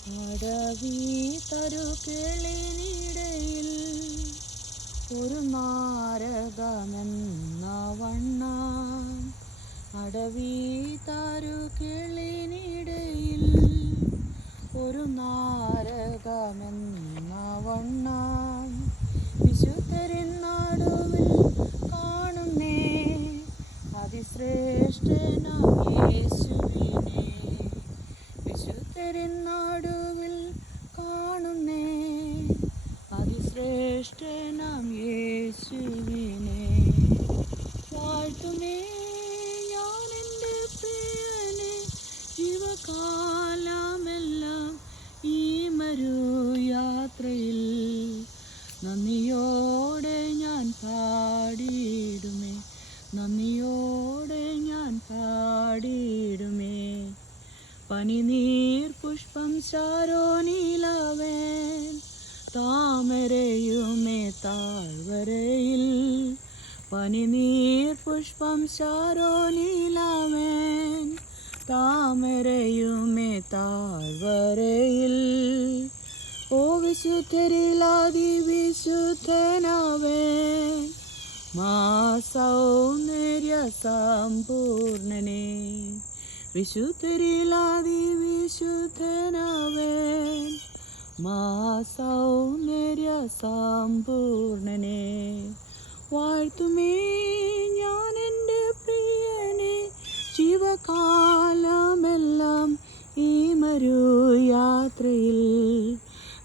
അടവി തരുകിളിനിടയിൽ ഒരു നാരകമെന്ന വണ്ണം, അടവി തരുകിളിനിടയിൽ ഒരു നാരകമെന്ന വണ്ണം, വിശുദ്ധരിൻ നടുവിൽ കാണുന്നേ അതിശ്രേഷ്ഠനാം യേശുവിനെ. വിശുദ്ധരിൻ നടുവിൽ കാണുന്നേ അതിശ്രേഷ്ഠനാം യേശുവിനെ. വാഴ്ത്തുമേ ഞാൻ എൻ്റെ പ്രിയനെ ജീവകാലമെല്ലാം ഈ മരുയാത്രയിൽ. നന്ദിയോടെ ഞാൻ പാടിയിടുമേ, നന്ദിയോടെ ഞാൻ പാടിയിടുമേ. പനിനീർ പുഷ്പം ശാരോനിലവൻ താമരയുമേ താഴ്വരയിൽ. പനിനീർ പുഷ്പം ശാരോനിലവൻ താമരയുമേ താഴ്വരയിൽ. ഓ വിശുദ്ധരിൽ അതിവിശുദ്ധനവൻ മാ സൗന്ദര്യ സമ്പൂർണനെ. വിശുദ്ധരിൽ അതിവിശുദ്ധനവൻ മാ സൗന്ദര്യ സമ്പൂർണനെ. വാഴ്ത്തുമേ ഞാൻ എൻ്റെ പ്രിയനെ ജീവകാലമെല്ലാം ഈ മരുയാത്രയിൽ.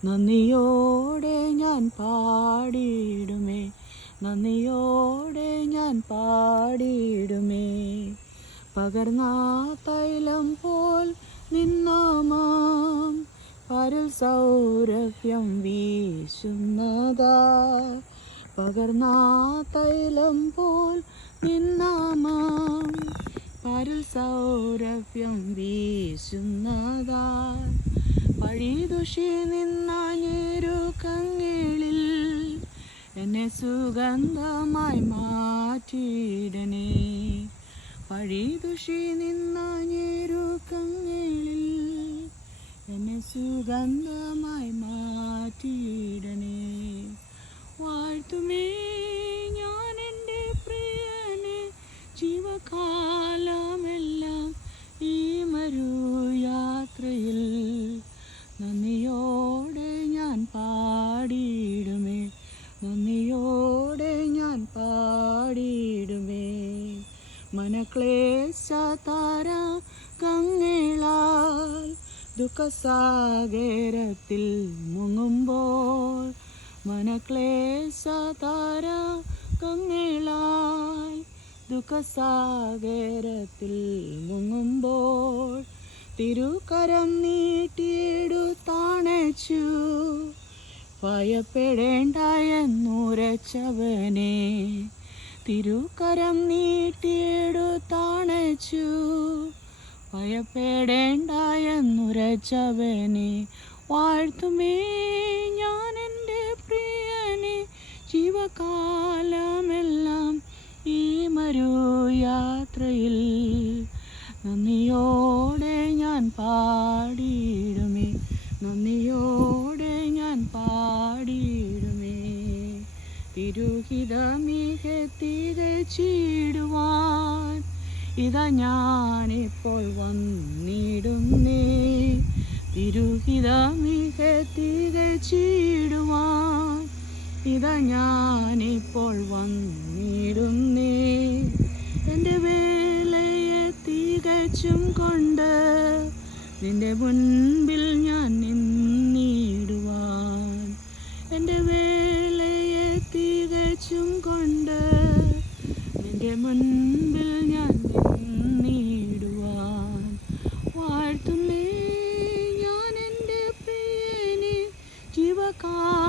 നന്ദിയോടെ ഞാൻ പാടിയിടുമേ, നന്ദിയോടെ ഞാൻ പാടിയിടുമേ. പകർന്ന തൈലം പോൽ നിന്നാമാം പരൽ സൗരഭ്യം വീശുന്നതാ. പകർന്ന തൈലം പോൽ നിന്നാമാം പരൽ സൗരഭ്യം വീശുന്നതാ. പഴിദുഷി നിന്ന ഞെരുക്കങ്ങളിൽ എന്നെ സുഗന്ധമായി മാറ്റിയിടണേ. പഴിദുഷി നിന്ന ഞെരുക്കങ്ങളിൽ എന്നെ സുഗന്ധമായി മാറ്റിയിടണേ. വാഴ്ത്തുമേ ഞാൻ എൻ്റെ പ്രിയനെ ജീവകാലമെല്ലാം ഈ മരുയാത്രയിൽ. നന്ദിയോടെ ഞാൻ പാടിയിടുമേ, നന്ദിയോടെ ഞാൻ പാടിയിടുമേ. മനക്ലേശതാരകങ്ങളാൽ ദുഃഖസാഗരത്തിൽ മുങ്ങുമ്പോൾ, മനക്ലേശതാരകങ്ങളാൽ ദുഃഖസാഗരത്തിൽ മുങ്ങുമ്പോൾ, തിരുകരം നീട്ടിയെടുത്താണച്ചു ഭയപ്പെടേണ്ട എന്നുരച്ചവനെ. തിരുകരം നീട്ടിയെടുത്താണച്ചു ഭയപ്പെടേണ്ട എന്നുരച്ചവനെ. വാഴ്ത്തുമേ ഞാൻ എൻ്റെ പ്രിയനെ ജീവകാലമെല്ലാം ഈ മരുയാത്രയിൽ. നന്ദിയോടെ ഞാൻ പാടിയിടുമേ, നന്ദിയോടെ ഞാൻ പാടിയിടുമേ. തിരുഹിതമിക തികച്ചിടുവാൻ ഇതാ ഞാനിപ്പോൾ വന്നിടുന്നേ. തിരുഹിതമിക തികച്ചിടുവാൻ ഇതാ ഞാനിപ്പോൾ വന്നിടുന്നേ. എൻ്റെ വേലയെ തികച്ചും കൊണ്ട് നിന്റെ മുൻപിൽ ഞാൻ നിന്നിടുവാൻ. എൻ്റെ വേലയെ തികച്ചും കൊണ്ട് നിന്റെ മുൻപിൽ ഞാൻ നിന്നിടുവാൻ. വാഴ്ത്തുന്നേ ഞാൻ എൻ്റെ പ്രിയനെ ജീവകാലം